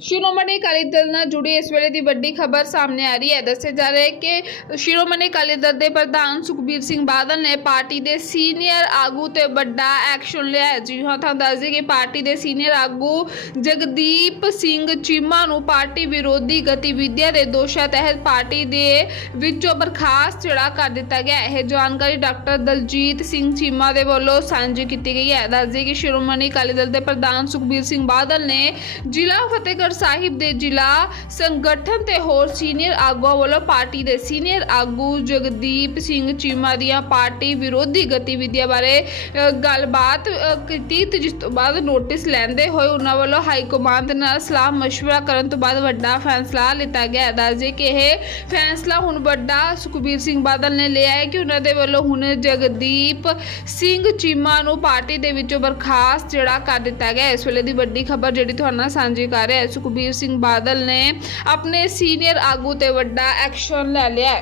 ਸ਼੍ਰੋਮਣੀ ਅਕਾਲੀ ਦਲ ਨਾਲ ਜੁੜੀ ਇਸ ਵੇਲੇ ਦੀ ਵੱਡੀ ਖਬਰ ਸਾਹਮਣੇ ਆ ਰਹੀ ਹੈ। ਦੱਸਿਆ ਜਾ ਰਿਹਾ ਹੈ ਕਿ ਸ਼੍ਰੋਮਣੀ ਅਕਾਲੀ ਦਲ ਦੇ ਪ੍ਰਧਾਨ ਸੁਖਬੀਰ ਸਿੰਘ ਬਾਦਲ ਨੇ ਪਾਰਟੀ ਦੇ ਸੀਨੀਅਰ ਆਗੂ ਤੇ ਵੱਡਾ ਐਕਸ਼ਨ ਲਿਆ ਹੈ। ਜੀ ਹਾਂ, ਤੁਹਾਨੂੰ ਦੱਸ ਦਈਏ ਕਿ ਪਾਰਟੀ ਦੇ ਸੀਨੀਅਰ ਆਗੂ ਜਗਦੀਪ ਸਿੰਘ ਚੀਮਾ ਨੂੰ ਪਾਰਟੀ ਵਿਰੋਧੀ ਗਤੀਵਿਧੀਆਂ ਦੇ ਦੋਸ਼ਾਂ ਤਹਿਤ ਪਾਰਟੀ ਦੇ ਵਿੱਚੋਂ ਬਰਖਾਸਤ ਜਿਹੜਾ ਕਰ ਦਿੱਤਾ ਗਿਆ ਹੈ। ਇਹ ਜਾਣਕਾਰੀ ਡਾਕਟਰ ਦਲਜੀਤ ਸਿੰਘ ਚੀਮਾ ਦੇ ਵੱਲੋਂ ਸਾਂਝੀ ਕੀਤੀ ਗਈ ਹੈ। ਦੱਸ ਦਈਏ ਕਿ ਸ਼੍ਰੋਮਣੀ ਅਕਾਲੀ ਦਲ ਦੇ ਪ੍ਰਧਾਨ ਸੁਖਬੀਰ ਸਿੰਘ ਬਾਦਲ ਨੇ ਜ਼ਿਲ੍ਹਾ ਫਤਿਹਗੜ੍ਹ ਸਾਹਿਬ ਦੇ ਜ਼ਿਲ੍ਹਾ ਸੰਗਠਨ ਤੇ ਹੋਰ ਸੀਨੀਅਰ ਆਗੂਆਂ ਵੱਲੋਂ ਪਾਰਟੀ ਦੇ ਸੀਨੀਅਰ ਆਗੂ ਜਗਦੀਪ ਸਿੰਘ ਚੀਮਾ ਦੀਆਂ ਪਾਰਟੀ ਵਿਰੋਧੀ ਗਤੀਵਿਧੀਆਂ ਬਾਰੇ ਅ, ਗੱਲਬਾਤ ਅ, ਕੀਤੀ ਤੇ ਜਿਸ ਤੋਂ ਬਾਅਦ ਨੋਟਿਸ ਲੈਂਦੇ ਹੋਏ ਉਹਨਾਂ ਵੱਲੋਂ ਹਾਈ ਕਮਾਂਡ ਦੇ ਨਾਲ ਸਲਾਹ مشورہ ਕਰਨ ਤੋਂ ਬਾਅਦ ਵੱਡਾ ਫੈਸਲਾ ਲਿੱਤਾ ਗਿਆ ਹੈ ਦੱਸਦੇ ਕਿ ਇਹ ਫੈਸਲਾ ਹੁਣ ਵੱਡਾ ਸੁਖਬੀਰ ਸਿੰਘ ਬਾਦਲ ਨੇ ਲਿਆ ਹੈ ਕਿ ਉਹਨਾਂ ਦੇ ਵੱਲੋਂ ਹੁਣ ਜਗਦੀਪ ਸਿੰਘ ਚੀਮਾ ਨੂੰ ਪਾਰਟੀ ਦੇ ਵਿੱਚੋਂ ਬਰਖਾਸਤ ਜਿਹੜਾ ਕਰ ਦਿੱਤਾ ਗਿਆ ਹੈ। ਇਸ ਵੇਲੇ ਦੀ ਵੱਡੀ ਖਬਰ ਜਿਹੜੀ ਤੁਹਾਡੇ ਨਾਲ ਸਾਂਝੀ ਕਰ ਰਿਹਾ ਹੈ ਸੁਖਬੀਰ ਸਿੰਘ ਬਾਦਲ ਨੇ ਆਪਣੇ ਸੀਨੀਅਰ ਆਗੂ ਤੇ ਵੱਡਾ ਐਕਸ਼ਨ ਲੈ ਲਿਆ ਹੈ।